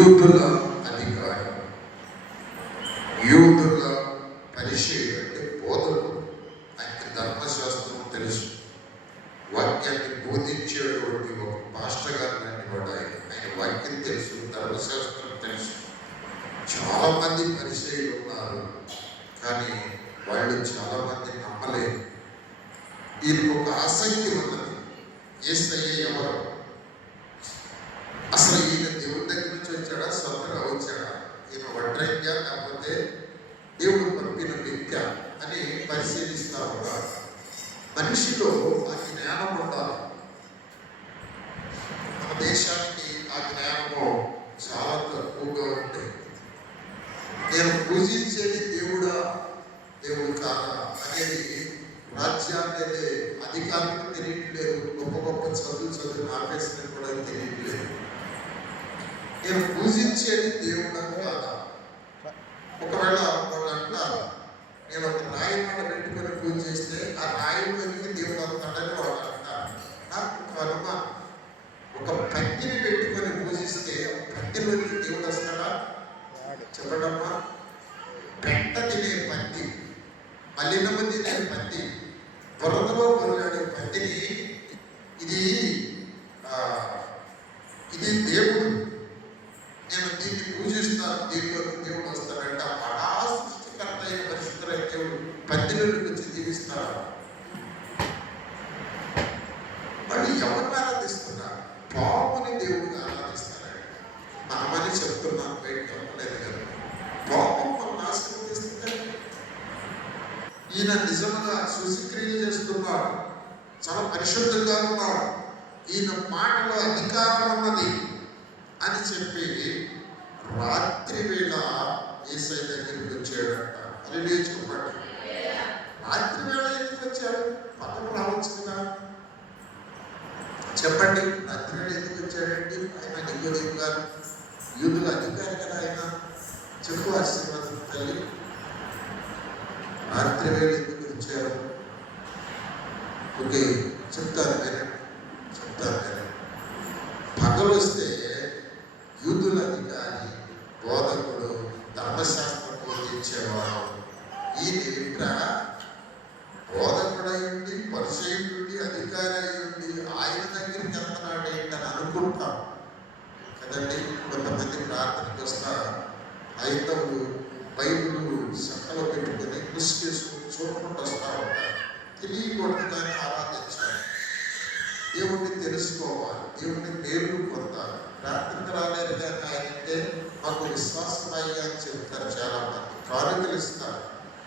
యూదుల అధికారి, యూదుల పరిచయం అంటే బోధకుడు. ఆయనకి ధర్మశాస్త్రం తెలుసు. వాక్యాన్ని బోధించేటువంటి ఒక పాస్టర్ గారు లాంటి వాడు ఆయన వాక్యం తెలుసు, ధర్మశాస్త్రం తెలుసు. చాలా మంది పరిచయులు ఉన్నారు, కానీ వాళ్ళు చాలా మంది నమ్మలేదు. వీళ్ళకి ఒక ఆసక్తి ఉన్నది, యేసయ్య ఎవరు, అసలు ఈయన దేవుడి దగ్గర నుంచి వచ్చాడా, సొంతగా వచ్చాడా, ఈయన ఒంటరిగా లేకపోతే దేవుడు పంపిన వ్యక్తి అని పరిశీలిస్తా ఉన్నారు. మనిషిలో ఆ జ్ఞానం ఉండాలి. మన దేశానికి ఆ జ్ఞానము చాలా తక్కువగా ఉంది. నేను పూజించేది దేవుడా దేవుడు కాదా అనేది రాజ్యాన్ని అధికారులకు తెలియట్లేదు. గొప్ప గొప్ప చదువు ఆపేసిన కూడా తెలియట్లేదు. నేను పూజించేది దేవుడా కాదా. ఒకవేళ వాళ్ళు అంటారు, నేను ఒక రాయి మాట పెట్టుకొని పూజ చేస్తే ఆ రాయిలోకి దేవుడు అవుతాడని వాళ్ళు అంటారు. నాకు ఒక అనుమానం, ఒక పట్టిని పెట్టుకొని పూజిస్తే పట్టిలోకి దేవుడు వస్తాడా? చెప్పడమ్మా. పెట్ట తినే పత్తి, మలినము తినే పత్తి, బురదలో పొరలాడే పత్తిని ఇది దేవుడు, నేను దీన్ని పూజిస్తాను, దీనిలో దేవుడు వస్తాడంటే మహా సృష్టికర్త అయిన పరిశుద్ధులైన దేవుడు పత్తిలోకి వచ్చి జీవిస్తాడు. వాళ్ళు ఎవరిని ఆరాధిస్తున్నారు? పాముని దేవుడిగా ఆరాధిస్తారండి. మనమని చెప్తున్నాను, బయట చెప్పలేదు కదా. పాపం మనం నాశనం చేస్తుంది. ఈయన నిజంగా సుశక్రియ చేస్తున్నాడు, చాలా పరిశుద్ధంగా ఉన్నాడు, ఈయన మాటలో అధికారం ఉన్నది అని చెప్పి రాత్రి వేళ యేసయ్య దగ్గరికి వచ్చాడంట. అది నేర్చుకోండి. రాత్రి వేళ ఎందుకు వచ్చాడు? పక్కన రావచ్చు కదా, చెప్పండి. రాత్రి వేళ ఎందుకు వచ్చాడండి? ఆయన నికోదేము గారు యూదుల అధికారి కదా ఆయన. చెప్పు ఆశీర్వాదం తల్లి. రాత్రి వేళ ఎందుకు వచ్చారు? ఓకే, చెప్తాను వినండి. పగలు వస్తే యూదుల అధికారి, బోధకుడు, ధర్మశాస్త్రం బోధించేవాడు. ఈయన ఏంట్రా, బోధకుడైంది, పరిచయుడి, అధికారి అయ్యింది, ఆయన దగ్గరికి వెళ్తున్నాడు ఏంటని అనుకుంటాం కదండి. కొంతమంది ప్రార్థనకి వస్తా హైందవులు బైబుల్ సంకలో పెట్టుకొని కృషి చేసుకుని చూడకుండా వస్తూ ఉంటారు. తెలియకూడదు కానీ ఆరాధించాలి, దేవుణ్ణి తెలుసుకోవాలి, దేవుని మేలు పొందాలి. ప్రార్థనకు రాలేరు కానీ ఆయన అంటే మాకు విశ్వాసం అయ్యా అని చెప్తారు చాలా మంది. కానుకలు ఇస్తారు,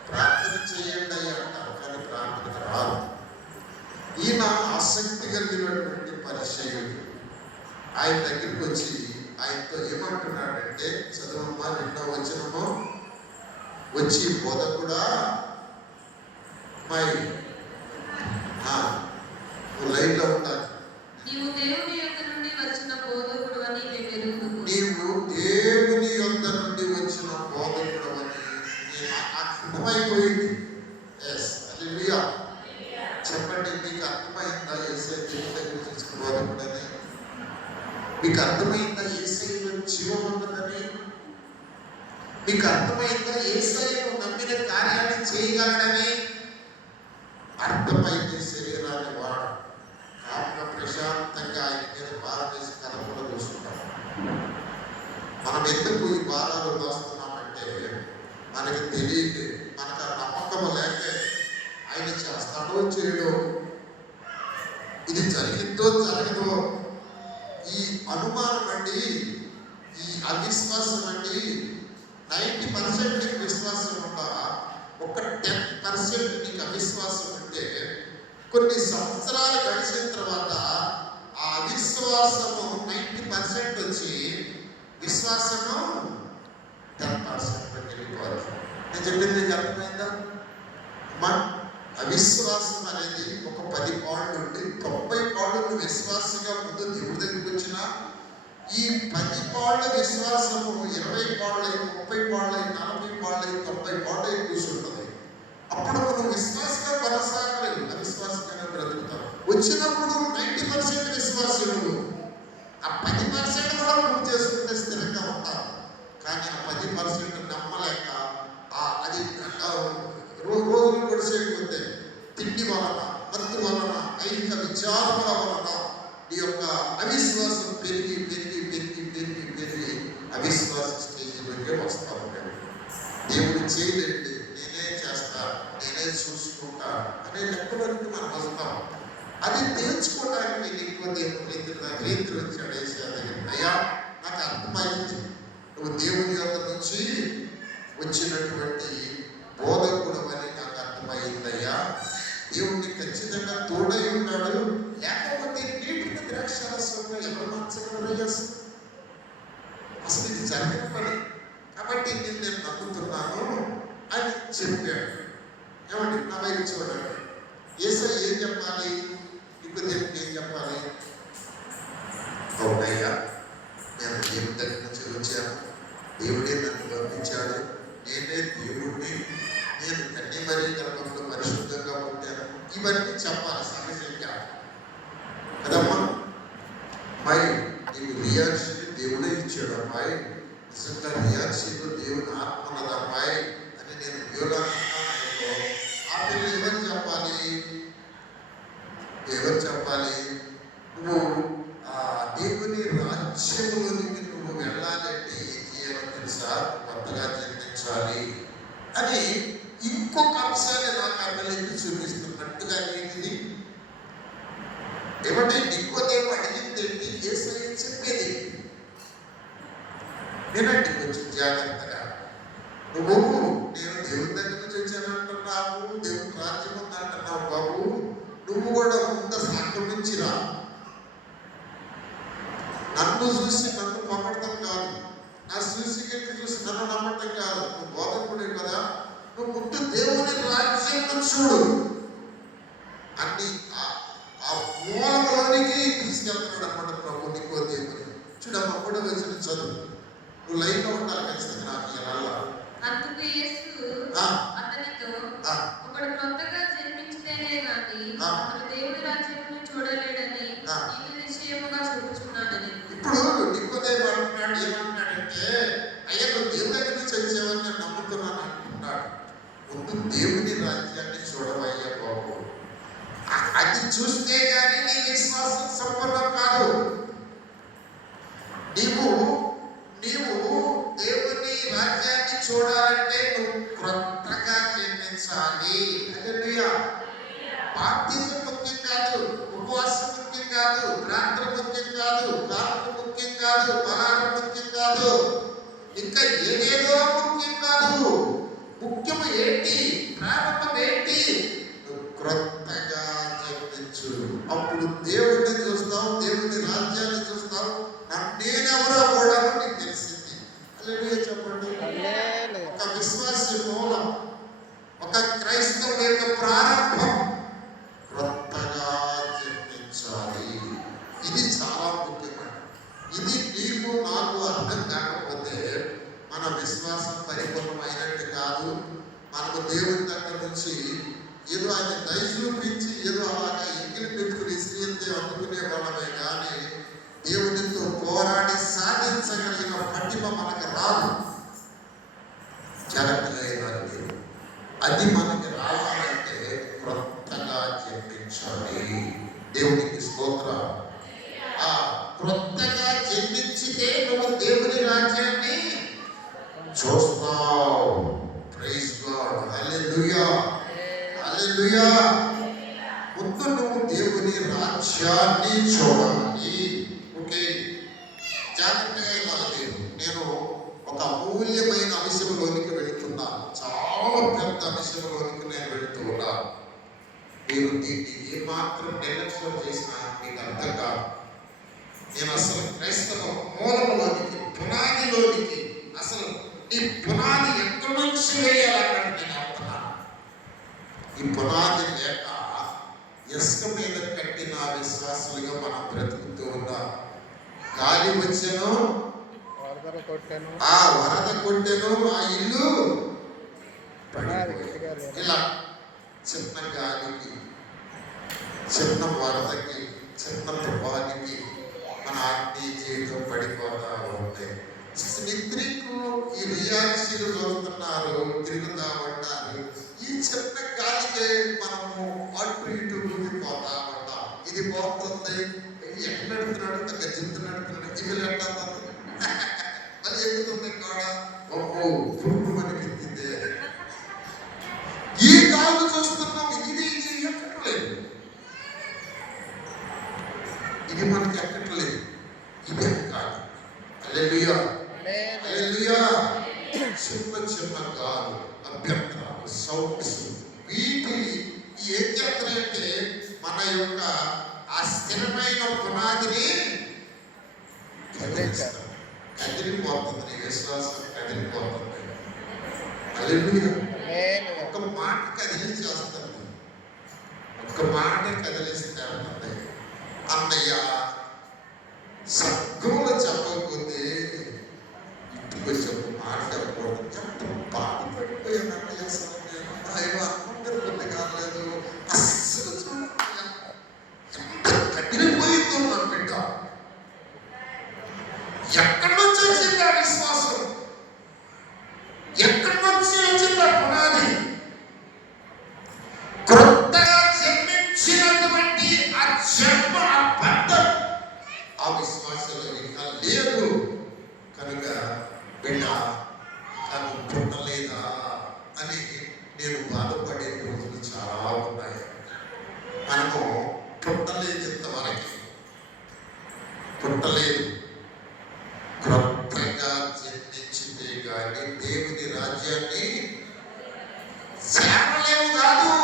ప్రార్థన చేయండి అయ్యా అంటారు, కానీ ప్రార్థనకు రాదు. ఈయన ఆసక్తి కలిగినటువంటి పరిచయుడు ఆయన దగ్గరికి వచ్చి ఆయనతో ఏమంటున్నాడంటే, చదువమ్మా 2వ వచనము, వచ్చి బోధకుడా లైన్లో ఉండాలి. నీవు దేవుని యొద్ద నుండి వచ్చిన బోధకుడు అని అర్థమైపోయింది. చెప్పండి, మీకు అర్థమైందా యేసయ్య దేవుని దగ్గర తీసుకున్న బోధకుడని? మీకు అర్థమైందా యేసయ్యలో జీవం ఉన్నదని? మీకు అర్థమైందా యేసయ్యను నమ్మిన కార్యాన్ని చేయగలడని? అర్థమైతే శరీరాన్ని వాడు కాపుగా ప్రశాంతంగా ఆయన మీద భారం వేసి కదపడం చూసుకుంటాం. మనం ఎందుకు ఈ భారాలు దాస్తున్నామంటే మనకి తెలియక, మనకు ఆ నమ్మకం లేక ఆయన చేస్తాడో చేయడో, ఇది జరిగిందో జరగదో, ఈ అనుమానం అండి, ఈ అవిశ్వాసం అండి. 90% నీకు విశ్వాసం ఉందా, ఒక 10% నీకు అవిశ్వాసం ఉంటే కొన్ని సంవత్సరాలు గడిచిన తర్వాత ఆ అవిశ్వాసము 90% వచ్చి విశ్వాసము 10% వెళ్ళిపోవాలి. నేను చెప్పింది మీకు అర్థమైందా అమ్మా? అవిశ్వాసం అనేది ఒక 10 పాళ్ళు ఉండి 90 పాళ్ళు విశ్వాసంగా ముందు దేవుడి దగ్గరికి వచ్చిన ఈ 10 పాళ్ళ విశ్వాసము 20 పాళ్ళై, 30 పాళ్ళై, 40 పాళ్ళై, 90 పాళ్ళై కూర్చుంటుంది. అప్పుడు మనం విశ్వాసంగా కొనసాగలేము, అవిశ్వాసంగానే బ్రతుకుతాం. వచ్చినప్పుడు 90% విశ్వాసులు, ఆ 10% కూడా పూర్తి చేసుకుంటే స్థిరంగా ఉంటారు. నేర్చుకోవడానికి రీతిలో వచ్చాడు ఏసయ్య దగ్గర. అయ్యా నాకు అర్థమైంది, నువ్వు దేవుని యొక్క నుంచి వచ్చినటువంటి బోధకుడు అని నాకు అర్థమైందయ్యా. దేవుడిని ఖచ్చితంగా తోడై ఉన్నాడు, లేకపోతే నీటిని ద్రాక్షారసంగా ఎవరు మార్చగలరయ్యా? అసలు ఇది జరగని పని. కాబట్టి నేను నమ్ముతున్నాను అని చెప్పాడు. ఏమండి, నా వైపు చూడండి. యేసయ్య ఏం చెప్పాలి? నికోదేముకి ఏం చెప్పాలి? అవునయ్యా, నేను దేవుడి దగ్గర నుంచి వచ్చాను, దేవుడే నన్ను పంపించాడు, నేనే దేవుడిని, నేను కన్యమరీ గర్భంలో పరిశుద్ధంగా పుట్టాను, ఇవన్నీ చెప్పాలి సహజంగా కదమ్మా. అమ్మాయి, నీకు రియాక్షన్ దేవుడే ఇచ్చాడు అమ్మాయి, నిజంగా రియాక్షన్లో దేవుని ఆత్మ ఉన్నది అమ్మాయి అని నేను వ్యూలానుకో, ఆ పిల్లలు ఎవరు చెప్పాలి? ఎవరు చెప్పాలి? నువ్వు ఆ దేవుని రాజ్యంలోనికి నువ్వు వెళ్ళాలంటే ఏం చేయాలో తెలుసా? కొత్తగా జన్మించాలి అని ఇంకొక అంశాన్ని నాకు అర్థమైంది చూపిస్తున్నట్టుగా ఇది ఏమంటే నికోదేము అడిగిందేంటి, యేసయ్య చెప్పేది నేనంటే కొంచెం జాగ్రత్తగా. నువ్వు నేను దేవుని దగ్గర నుంచి వచ్చాను అంటున్నావు, దేవుని రాజ్యం ఉంది అంటున్నావు బాబు, నువ్వు కూడా ముందు అక్కడి నుంచి రా. నన్ను చూసి నన్ను పొగడటం కాదు, నా సూసికెళ్ళి చూసి నన్ను నమ్మటం కాదు. నువ్వు బోధకుడే కదా, నువ్వు ముందు దేవుని రాజ్యం చూడు అన్ని ఆ మూలంలోనికి తీసుకెళ్తున్నాడు అన్నమాట ప్రభు నికోదేముని. చూడమ్మా, 3వ వచనం చదువు. నువ్వు లైన్లో ఉండాలి ఖచ్చితంగా. నాకు ఎలా అందుకు యేసు అతనితో, ఒకడు కొత్తగా జన్మించితేనే గాని అతడు దేవుని రాజ్యమును చూడలేడని నీకు నిశ్చయముగా చెబుతున్నానని. ఇప్పుడు నికోదేము అంటున్నాడు, ఏమంటున్నాడంటే, అయ్యా నువ్వు దేవుని దగ్గర నుంచి వచ్చావని నేను నమ్ముతున్నాను అంటున్నాడు. ముందు దేవుని రాజ్యాన్ని చూడవయ్యా బాబు, అది చూస్తే గానీ నీ విశ్వాసం సంపూర్ణం కాదు. నీవు దేవుని రాజ్యాన్ని చూడాలంటే నువ్వు క్రొత్తగా జన్మించాలి. హల్లెలూయా. బాప్తిజం ముఖ్యం కాదు, ఉపవాసం ముఖ్యం కాదు, ప్రార్థన ముఖ్యం కాదు, కానుక ముఖ్యం కాదు, పలారం ముఖ్యం కాదు, ఇంకా ఏదేదో ముఖ్యం కాదు. ముఖ్యము ఏంటి? ప్రారంభం ఏంటి? నువ్వు క్రొత్తగా జన్మించు. అప్పుడు దేవుడిని చూస్తావు, దేవుని రాజ్యాన్ని చూస్తావు. నేనెవరో కూడా నీకు తెలిసింది. హల్లెలూయా చెప్పండి. ఒక విశ్వాసి మూలం, ఒక క్రైస్తవుల యొక్క ప్రారంభం క్రొత్తగా జన్మించాలి. ఇది చాలా ముఖ్యమైన. ఇది నీకు నాకు అర్థం కాకపోతే మన విశ్వాసం పరిపూర్ణమైనట్టు కాదు. మనకు దేవుని దగ్గర నుంచి ఏదో ఆయన దయ చూపించి ఏదో అలాగా ఎంగిలి పెట్టుకుని స్త్రీలతో అందుకునే వాళ్ళమే కానీ దేవునితో పోరాడి సాధించగలిగిన పట్టిమ మనకు రాదు. జాగ్రత్తగా ఇవ్వాలి. అది మనకి రావాలంటే క్రొత్తగా జన్మించాలి. దేవునికి స్తోత్రం. క్రొత్తగా జన్మించితే నువ్వు దేవుని రాజ్యాన్ని చూస్తావు. Praise God. Hallelujah, hallelujah. ముందు నువ్వు దేవుని రాజ్యాన్ని చూడాలి. ఓకే, జాగ్రత్తగా ఇవ్వాలి. నేను ఒక అమూల్యమైన అంశంలోనికి వెళుతున్నాను, చాలా పెద్ద అంశంలోనికి నేను వెళుతూ ఉన్నాను. మీరు దీన్ని ఏమాత్రం నిర్లక్ష్యం చేసినా మీకు అర్థం కాదు. నేను అసలు క్రైస్తవ మూలంలోనికి, పునాదిలోనికి, అసలు ఈ పునాది ఎక్కడి నుంచి వేయాలన్నట్టు నేను అంటున్నాను. ఈ పునాది లేక ఇసుక మీద కట్టిన విశ్వాసులుగా మనం బ్రతుకుతూ ఉన్నాం. గాలి వచ్చాను, ఆ వరద కొట్టెను, ఆ ఇల్లు ఇలా చిన్న గాలికి, చిన్న వరదకి, చిన్న తుఫానికి మన ఆత్మీయ జీవితం పడిపోతా ఉంటాయి. నిద్రకు ఈ రియాక్షన్ చూస్తున్నారు, తిరుగుతా ఉంటారు. ఈ చిన్న గాలికే మనము అటు ఇటు ఊగిపోతా ఉంటాం. ఇది పోతుంది, ఎక్కడ నడుపుతున్నాడు, గజ్జింత నడుపుతున్నాడు, ఇవి ఎట్లా అది ఎక్కుతుంది కూడా. ఓహో, పురుగు మనకి ఎత్తిందే. ఈ గాలి చూస్తున్నాం, ఇది ఎక్కట్లేదు. మందిని కదిలిస్తారు. కదిలిపోతుంది, నీ విశ్వాసం కదిలిపోతుంది. హల్లెలూయా. ఒక మాట కదిలించేస్తుంది, ఒక్క మాట కదిలిస్తుంది. అన్నయ్య సగ్గంలో చెప్పకపోతే ఇంటికి వచ్చి ఒక మాట చెప్పకూడదు. ఎంత బాధపడిపోయాను అన్నయ్య, అసలు నేను ఆయన అనుకుంటే కాలేదు. అస్సలు చూడన్నయ్య ఎంత కదిలిపోయిందో నా బిడ్డ. ఎక్కడి నుంచి వచ్చింది ఆ విశ్వాసం? ఎక్కడి నుంచి వచ్చింది ఆ పునాది? క్రొత్తగా జన్మించినటువంటి ఆ జన్మ, ఆ బంధం ఆ విశ్వాసంలో ఇంకా లేదు. కనుక బిడ్డ తను పుట్టలేదా అని నేను బాధపడే రోజులు చాలా ఉన్నాయి. మనము పుట్టలేదు, ఇంతవరకు పుట్టలేదు. క్రొత్తగా జన్మించిందే కానీ దేవుని రాజ్యాన్ని చేరలేవు కాదు.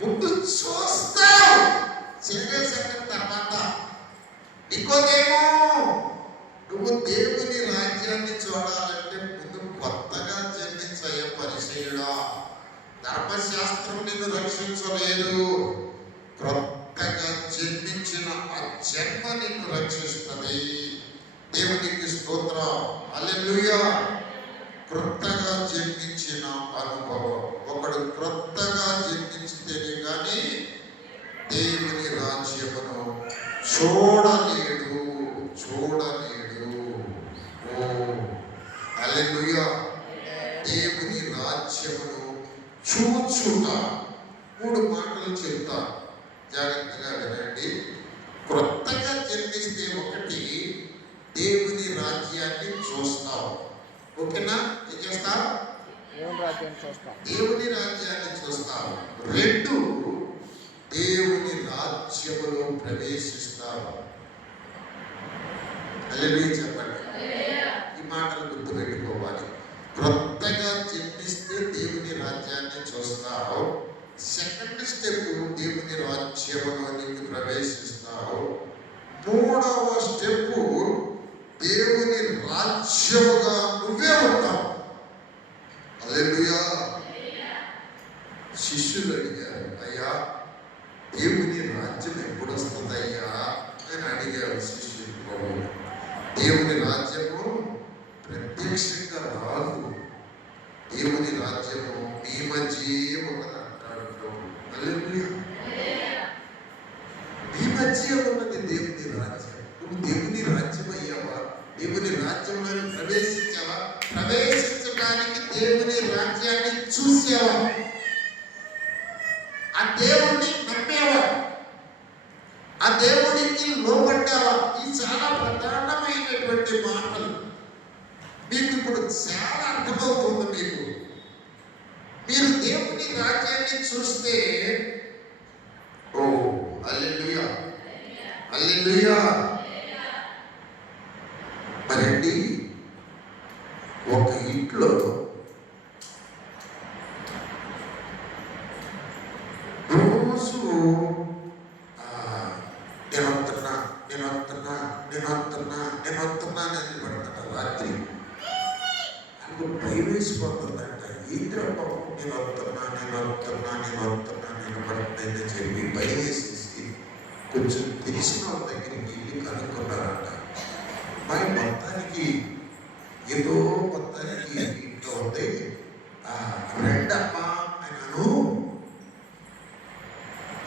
ముందు చూస్తావు, చేరేసిన తర్వాత నీకోదేమో నువ్వు దేవుని రాజ్యాన్ని చూడాలంటే ముందు కొత్తగా జన్మించయ్యే పరిచయుడా. ధర్మశాస్త్రం నిన్ను రక్షించలేదు, క్రొత్తగా జన్మించిన ఆ జన్మ నిన్ను రక్షిస్తుంది. దేవునికి స్తోత్రం. హల్లెలూయా. క్రొత్తగా జన్మించిన అనుభవం. ఒకడు క్రొత్తగా జన్మించితేనే కానీ దేవుని రాజ్యమును చూడలేడు. ఓ హల్లెలూయా. దేవుని రాజ్యమును చూచుట. 3 మాటలు చెప్తా, జాగ్రత్తగా వినండి. క్రొత్తగా జన్మిస్తే ఒకటి, దేవుని రాజ్యాన్ని చూస్తావు. ఓకేనా? ఏం చేస్తావు? దేవుని రాజ్యాన్ని చూస్తావు. 2, దేవుని రాజ్యములో ప్రవేశిస్తావు. హల్లెలూయా చెప్పండి. ఈ మాటలు గుర్తుపెట్టుకోవాలి. క్రొత్తగా జన్మిస్తే దేవుని రాజ్యాన్ని చూస్తావు. సెకండ్ స్టెప్, దేవుని రాజ్యములోనికి ప్రవేశిస్తావు. 3వ స్టెప్, దేవుని రాజ్యముగా నువ్వే ఉంటావు. హల్లెలూయా. శిష్యులు అడిగారు, అయ్యా దేవుని రాజ్యం ఎప్పుడు వస్తుంది అయ్యా అని అడిగారు శిష్యులు. దేవుని రాజ్యము ప్రత్యక్షంగా రాదు, దేవుని రాజ్యము మీ మధ్య ఉన్నది అంటాడు ప్రభు. హల్లెలూయా. మీ మధ్య ఉన్నది దేవుని రాజ్యం. నువ్వు దేవుని రాజ్యం అయ్యావా? దేవుని రాజ్యంలో ప్రవేశించావా? ప్రవేశించడానికి దేవుని రాజ్యాన్ని చూసావా? ఆ దేవుణ్ణి నమ్మేవా? ఆ దేవుడికి లోబడ్డావా? ఈ చాలా ప్రధానమైనటువంటి మాటలు. మీకు ఇప్పుడు చాలా అర్థమవుతుంది. మీరు దేవుని రాజ్యాన్ని చూస్తే, ఓ హల్లెలూయా, హల్లెలూయా. మరండి, ఒక ఇంట్లో రోజు నేను నిలబడతాను. రాత్రి నాకు భయం వేసిపోతుందంట. ఏంద్రమ్మ నేను వస్తున్నా నిలబడతానని చెప్పి భయం వేసేసి కొంచెం తెలిసిన వాళ్ళ దగ్గరికి వెళ్ళి కనుక్కున్నారంట. మరి మొత్తానికి ఏదో ఇంట్లో ఉంది, రెండమ్మా అన్నాను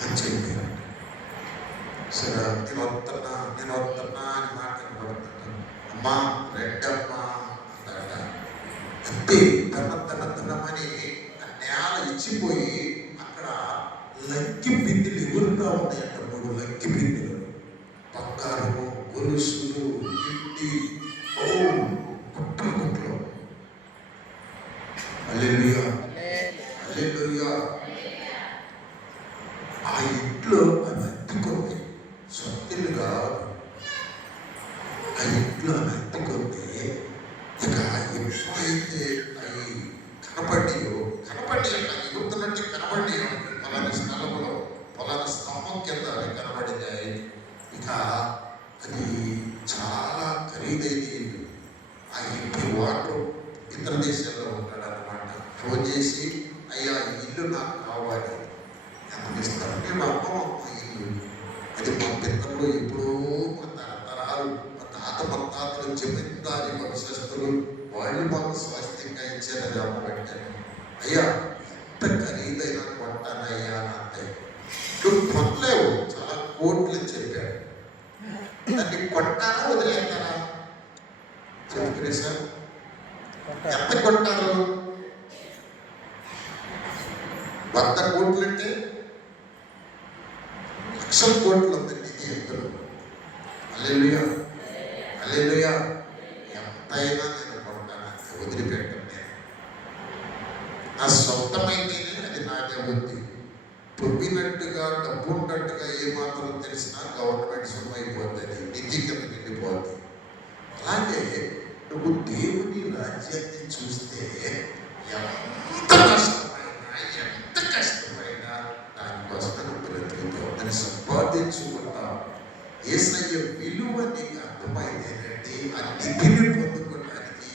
అని చెప్పారంట. సరే నేను వస్తున్నా అని మాట్లాడబడుతున్నాను. అమ్మా రెండమ్మా అన్నాడ. అంతే తనమని నేల ఇచ్చిపోయి అక్కడ లంకి బిందెలు ఎగురుతా ఉన్నాయంట. 3 లంకి బిందెలు, బంగారము, గొలుసులు, ఇంటి, గుట్టలు. హల్లెలూయా, హల్లెలూయా. ఆ ఇంట్లో అవి అత్తుకుంది, సొంతలుగా ఆ ఇంట్లో అవి అత్తుకుంది. ఇక ఎప్పుడైతే అవి కనపడి ఎగురుతున్నట్టు కనబడి, పలానా స్థలంలో పలానా స్తంభం కింద అవి కనబడి ఖరీదైన ఇల్లు. ఆ ఇంటి వాటర్ ఇతర దేశాల్లో ఉంటాడు అనమాట. ఫోన్ చేసి, అయ్యా ఈ ఇల్లు నాకు కావాలి, ఎంత ఇస్తారు? మేము అమ్మ ఇల్లు, అది మా పిల్లలు ఎప్పుడో మా తరతరాలు, మా తాత ముత్తాతలు జమీందారి వంశస్థులు, వాళ్ళు మాకు స్వాస్థ్యంగా ఇచ్చారు, అది అమ్మ పెట్టాను. అయ్యా ఎంత ఖరీదైనా కొంటానయ్యా అని అంటే, నువ్వు కొనలేవు, చాలా కోట్లు అని చెప్పాడు. దాన్ని కొట్టారా వదిలేస్తారా చెప్పుకునే సార్? ఎంత కొట్టారు? 100 కోట్లు అంటే లక్షల కోట్లు ఉందండి ఇది ఎందులో. హల్లెలూయా, హల్లెలూయా. ఎంతైనా నేను కొంటాను, వదిలిపెట్టను. నేను నా సొంతమైతేనే అది నాకే ఉంది. పొమ్మినట్టుగా డబ్బు ఉన్నట్టుగా ఏమాత్రం తెలిసినా గవర్నమెంట్ సొమ్ము అయిపోతుంది, నిధి కింద నిండిపోతుంది. అలాగే నువ్వు దేవుని రాజ్యాన్ని చూస్తే ఎంత కష్టమైనా దానికోసం నువ్వు బ్రతుకుతావు, దాన్ని సంపాదించుకుంటావు. యేసయ్య విలువ నీకు అర్థమైందేనంటే ఆ నిధిని పొందుకోవడానికి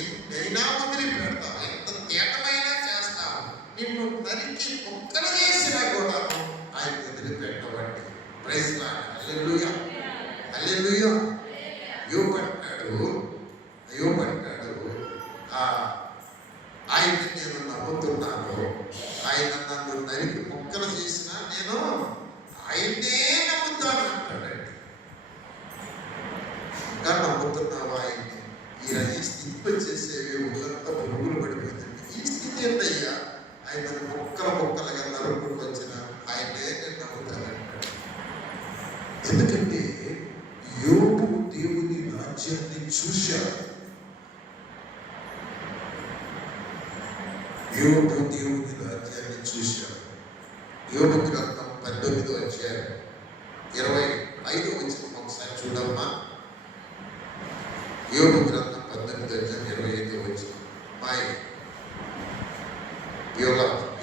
ఎన్నైనా వదిలిపెడతావు, ఎంత త్యాగమైనా చేస్తావు. నిన్ను నరికి ఒక్కలు చేసినా కూడా ఆయన వదిలిపెట్టవండి. ప్రైజ్ లార్డ్, హల్లెలూయా, హల్లెలూయా. యోబు అంటాడు, ఆయన్ని నేను నమ్ముతున్నాను, ఆయన నన్ను నరికి ముక్కలు చేసినా నేను ఆయన్నే నమ్ముతాను అంటాడండి. ఇంకా నమ్ముతున్నావు ఆయన్ని? ఈ స్థితి వచ్చేసేవి ఒళ్ళంతా పురుగులు పడిపోతుంది. ఈ స్థితి ఏంటయ్యా? ఆయన ముక్కలుగా నరుకుంటూ వచ్చిన ఆయనే నేను నమ్ముతానంటాడు. ఎందుకంటే యోబు దేవుని రాజ్యాన్ని చూశాడు. యోబు దేవుని రాజ్యాన్ని చూశాడు. యోబు గ్రంథం 18వ అధ్యాయం 25వ వచనం ఒకసారి చూడమ్మా. యోబు గ్రంథం 18వ అధ్యాయం 25వ వచనం. మాయ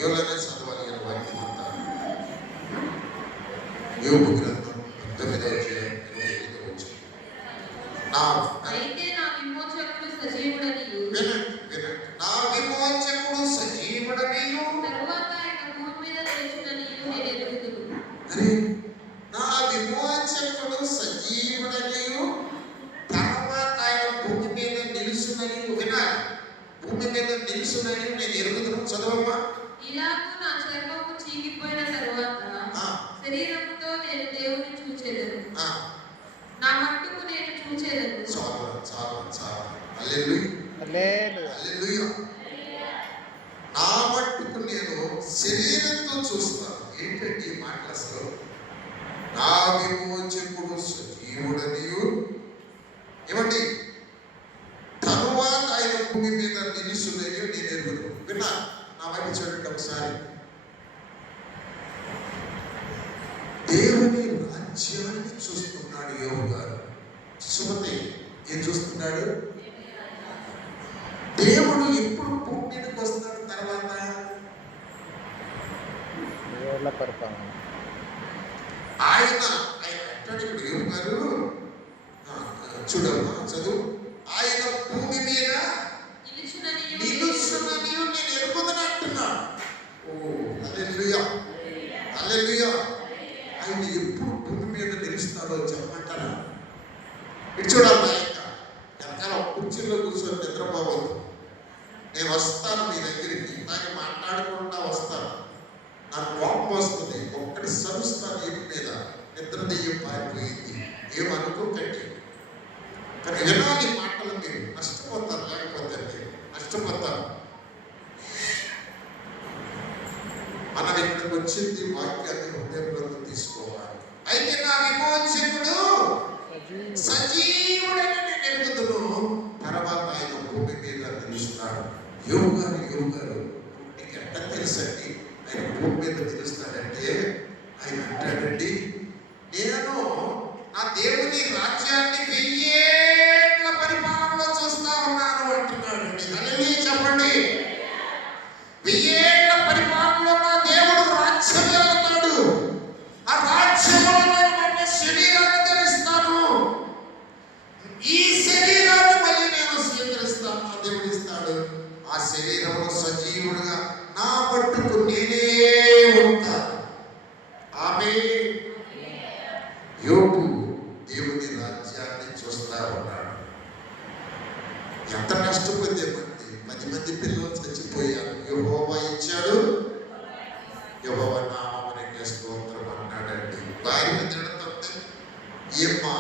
యోలానే చదవాలి అని వాక్యం అంతా. యోబు గ్రంథం 19వ అధ్యాయం 25వ వచనం. అయితే నా విమోచకుడు సజీవుడనియు, వినండి, నా విమోచకుడు సజీవుడనియు, తరువాత ఆయన భూమి మీద నిలుచుననియు నేను ఎరుగుదును. అరే, నా విమోచకుడు సజీవుడనియు, తర్వాత ఆయన భూమి మీద నిలుచుననియు. వినాలి, భూమి మీద నిలుచుననియు నేను ఎరుగుదును. చదవమ్మా. ఇలాగూ నా చర్మము చీకిపోయిన తరువాత శరీరముతో నేను దేవుని చూచెదను, నా మట్టుకు నేను చూచెదను. హల్లెలూయా. నా మట్టుకు నేను శరీరంతో చూస్తాను. ఏంటంటే ఈ మాటలు అసలు? నా విమోచకుడు సజీవుడనియు, ఏమండి, తరువాత ఆయన భూమి మీద నిలుచునని నేను ఎరుగుదును. విన్నా? నా వైపు చూడండి ఒకసారి. దేవుని రాజ్యాన్ని చూస్తున్నాడు యోబు గారు. సుమతి ఏం చూస్తున్నాడు? దేవుడు ఎప్పుడు భూమి మీదకి వస్తాడు? తర్వాత ఆయన అంటాడు ఇప్పుడు యోబు గారు, చూడమ్మా చదువు. ఆయన భూమి మీద నిలుచునని నేను ఎరుగుదని అంటున్నాడు. ఓ హల్లెలూయా, హల్లెలూయా. ఆయన ఎప్పుడు భూమి మీద నిలుస్తాడో చెప్పమంటారా? ఇటు చూడాలి. వెనకాల కుర్చీలో కూర్చొని నిద్రపోవద్దు. నేను వస్తాను మీ దగ్గరికి, నాకు మాట్లాడకుండా వస్తాను. నాకు కోపం వస్తుంది, ఒక్కటి సరుస్తాను ఇంటి మీద. నిద్ర దెయ్యం పారిపోయింది, ఏమనుకోకండి. కానీ వినాలి మాటలు, మీరు నష్టపోతారు, లేకపోతే మీరు నష్టపోతారు. మనం ఇక్కడికి వచ్చింది వాక్యాన్ని హృదయంలో తీసుకోవాలి. అయితే నా విమోచకుడు సజీవుడని నేను ఎరుగుదును, తర్వాత ఆయన భూమి మీద నిలుస్తాడు. యోబు గారు నీకు ఎట్లా తెలుసండి ఆయన భూమి మీద నిలుస్తాడంటే? ఆయన అంటాడండి, నేను నా దేవుని రాజ్యాన్ని 1000 ఏళ్ల పరిపాలనలో చూస్తా ఉన్నాను అంటున్నాడండి. హల్లెలూయా చెప్పండి. 1000 ఏళ్ల పరిపాలనలో నా దేవుడు రాజ్యం వెళ్తాడు. ఆ రాజ్యంలో నేను మన శరీరాన్ని ధరిస్తాను. ఈ ఎంత నష్టపోయిందేమండి, 10 మంది పిల్లలు చచ్చిపోయారు. యెహోవా ఇచ్చాడు, యెహోవా నామమునకే స్తోత్రం అన్నాడండి. భార్య తిడుతుంది, ఏమ్మా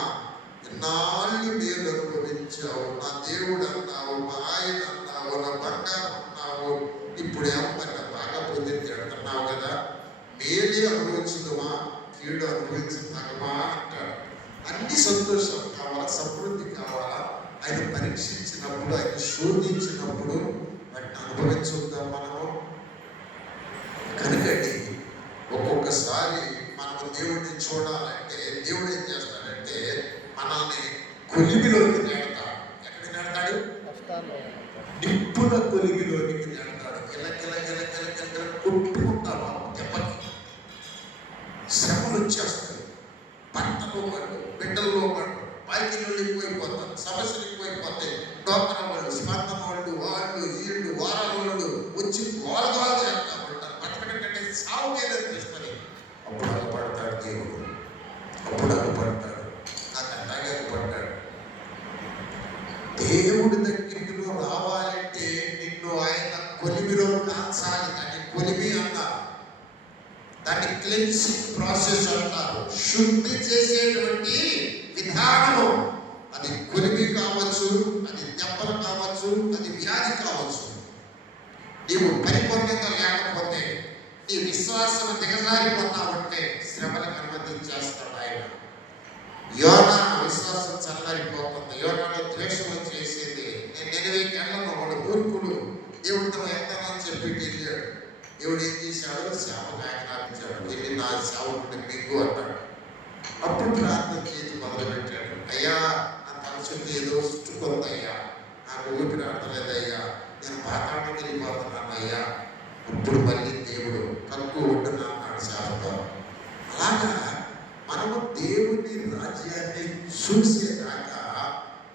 ఎన్నాళ్ళు నేను అనుభవించావు, నా దేవుడు అన్నావు, మా ఆయన అన్నావు, నా బంగారం అన్నావు, ఇప్పుడు ఏమన్నా బాగా పొంది తిడుతున్నావు కదా, మేలే అనుభవించుదమా కీడు అనుభవించుతామా అంటాడు. అన్ని సంతోషం కావాలా, సమృద్ధి కావాలా, ఆయన పరీక్షించినప్పుడు, ఆయన శోధించినప్పుడు వాటిని అనుభవించుద్దాం మనము. కనుకండి ఒక్కొక్కసారి మనము దేవుడిని చూడాలంటే దేవుడు ఏం చేస్తాడంటే మనల్ని కొలిమిలోకి నేడతాడు. ఎక్కడికి నేడతాడు? నిప్పుల కొలిమిలోనికి నేడతాడు. గిల కొట్టుకుంటాము దెబ్బకి. శ్రమలు వచ్చేస్తాయి, పంటలో పడు, బిడ్డల్లో పడు, బాధ్యతలు ఎక్కువైపోతారు, సమస్యలు ఎక్కువైపోతాయి. డోకర వాళ్ళు, స్పందన వాళ్ళు, వాళ్ళు వీళ్ళు వారాల వాళ్ళు వచ్చి గోలగోల చేస్తా ఉంటారు. బతకడంటే సాగు వేలని తీసుకొని అప్పుడు అగపడతాడు దేవుడు, అప్పుడు అగపడతాడు. నాకు అలాగే అగపడ్డాడు. దేవుడి దగ్గరికి రావాలంటే నిన్ను ఆయన కొలిమిలో కాల్చాలి. దాన్ని కొలిమి అన్నారు, దాన్ని క్లెన్సింగ్ ప్రాసెస్ అంటారు, శుద్ధి చేసేటువంటి విధానము. అది కొలిమి కావచ్చు, అది దెబ్బలు కావచ్చు, అది వ్యాధి కావచ్చు. నీవు పరిపూర్ణంగా లేకపోతే, నీ విశ్వాసం దిగజారిపోతావంటే శ్రమలకు అనుమతించేస్తాడు ఆయన. యోనా విశ్వాసం చల్లారిపోతుంది, యోనాలో ద్వేషం చేసేది. నేను నినివేకి వెళ్ళను, వాడు మూర్ఖుడు, దేవుడితో వెళ్తానని చెప్పి వెళ్ళాడు. దేవుడు ఏం చేశాడు? సేవకు ఆజ్ఞాపించాడు, వెళ్ళి నా సేవకుడిని మింగు అన్నాడు. అప్పుడు ప్రార్థన చేసి మొదలుపెట్టాడు, అయ్యా నా తలచుంది ఏదో చుట్టుకుందయ్యా, నాకు ఊపిరి ఆడలేదయ్యా, నేను పాతాళం వెళ్ళిపోతున్నాను అయ్యా. ఇప్పుడు మళ్ళీ దేవుడు కక్కు ఒడ్డున అన్నాడు సేవతో. అలాగా మనము దేవుని రాజ్యాన్ని చూసేదాకా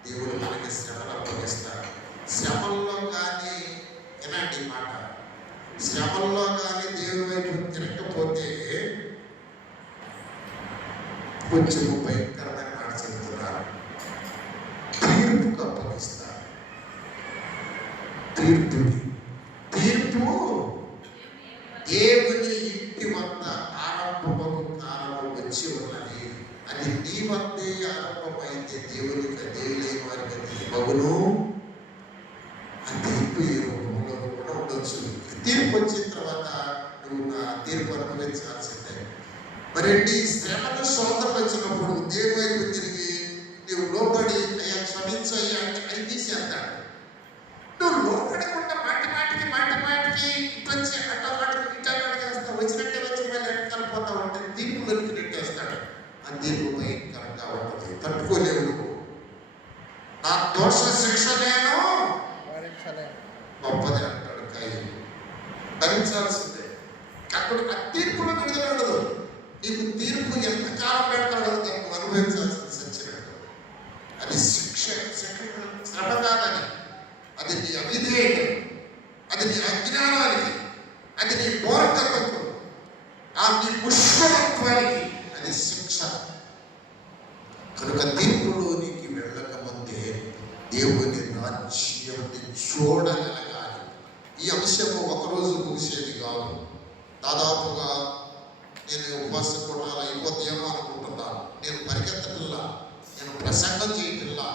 దేవుడు మనకి శ్రమలు అప్పగిస్తాడు. శ్రమల్లో కానీ, వినండి మాట, శ్రమల్లో కానీ దేవుని వైపు తిరగకపోతే కొంచెం భయంకరమైన మాట చెబుతున్నారు, తీర్పుకు అప్పగిస్తారు. తీర్పు దేవుని ఇంటి వద్ద ఆరంభము కాలము వచ్చి ఉన్నది. అది నీ వద్దే ఆరంభమైతే దేవునికి దేవులైన వారికి అది మగును. ఆ తీర్పు ఈ రూపంలో కూడా ఉండొచ్చు. తీర్పు వచ్చిన తర్వాత నువ్వు నా తీర్పు అనుభవించాల్సిందే. మరేంటి శ్రమను శోధనలు వచ్చినప్పుడు దేవుని వైపు తిరిగి నువ్వు లోబడి అయ్యా క్షమించయ్యా అంటే అది తీసేస్తాడు. నువ్వు లోబడకుండా మాటికి ఇటొచ్చి అట్టవాడికి ఇట్టవాడికి వచ్చినట్టే వచ్చి మళ్ళీ ఎక్కడిపోతావు అంటే తీర్పులోకి నెట్టేస్తాడు. ఆ తీర్పు భయంకరంగా ఉంటుంది, తట్టుకోలేవు నువ్వు. నా దోష శిక్ష నేను గొప్పది అంటాడు కాయి, భరించాల్సిందే. అక్కడ ఆ తీర్పులో విడుదల ఉండదు. నీకు తీర్పు ఎంతకాలం పెడతాడో దాన్ని అనుభవించాల్సిన సత్యం. అది శిక్ష శ్రమ కాదని, అది నీ అవిధేయత, అది నీ అజ్ఞానానికి, అది నీ మూర్ఖతకు, ఆ నీ ముష్కత్వానికి అది శిక్ష. కనుక తీర్పులోనికి వెళ్ళకముందే దేవుని రాజ్యాన్ని చూడగలగాలి. ఈ అంశము ఒకరోజు ముగిసేది కాదు. దాదాపుగా నేను ఉపవాస కూడాలు అయిపోతాయేమో అనుకుంటున్నాను. నేను పరిగెత్తటిల్లా, నేను ప్రసంగం చేయటిల్లా,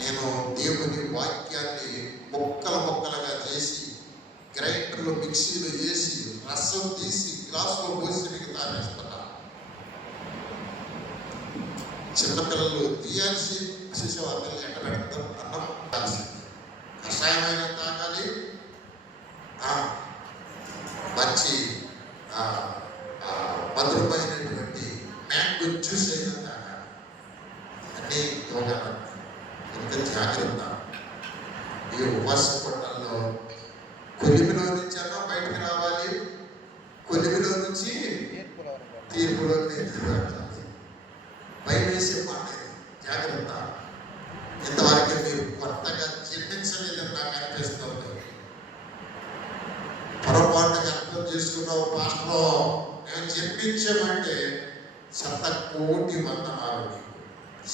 నేను దేవుని వాక్యాన్ని ముక్కలుగా చేసి గ్రైండర్లో మిక్సీలో వేసి రసం తీసి గ్లాసులో పోసి మీకు తాగేస్తున్నా. చిన్నపిల్లలు తీయాల్సి శిశువార్తలు ఎక్కడ పెడతాం, అన్నం తాగాల్సింది, కషాయమైన తాగాలి, మంచి మధురమైనటువంటి మ్యాంగో జ్యూస్ అయినా తాగాలి. అన్నీ యోగా. ఇంకా జాగ్రత్త. ఈ ఉపవాస కొట్టల్లో కొలిమిలో నుంచి అన్నా బయటకు రావాలి, కొలిమిలో నుంచి తీర్పులోకి రావాలి. భయం వేసే మాట, జాగ్రత్త. ఇంతవరకు మీరు కొత్తగా చెల్లించలేదని నాకు అనిపిస్తుంది. పొరపాటుగా అర్థం చేసుకున్నావు పాస్టర్లో మేము చెప్పించామంటే 100,000,000 వందనాలు,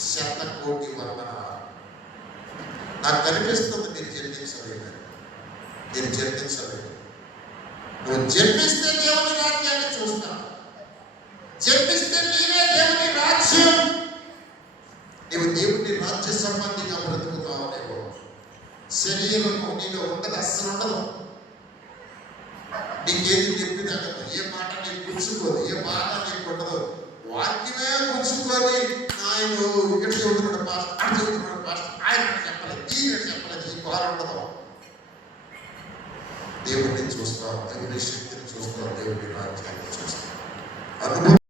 100,000,000 వందనాలు. నాకు కనిపిస్తుంది మీరు జన్మించలేదు. మీరు జన్మించలేదు. నువ్వు జన్మిస్తే దేవుని రాజ్యాన్ని చూస్తావు. జన్మిస్తే నీవే దేవుని రాజ్యం. నీవు దేవుని రాజ్య సంబంధిగా బ్రతుకుతావు. నీవు శరీరం నీలో ఉండదు, అస్సలు ఉండదు. నీకేది చెప్పి తగ్గదు, ఏ మాట నీకు గుచ్చుకోదు, ఏ మాట నీకు ఉండదు. వాక్యమే గుచ్చుకొని ఆయన ఇక్కడ చెబుతున్నాడు పాస్టర్, అక్కడ చెబుతున్నాడు పాస్టర్, ఆయన చెప్పలేదు, ఈయన చెప్పలేదు, ఈ బాధ ఉండదు. దేవుడిని చూస్తావు, దేవుని శక్తిని చూస్తావు, దేవుని రాజ్యాన్ని చూస్తావు. అనుభవం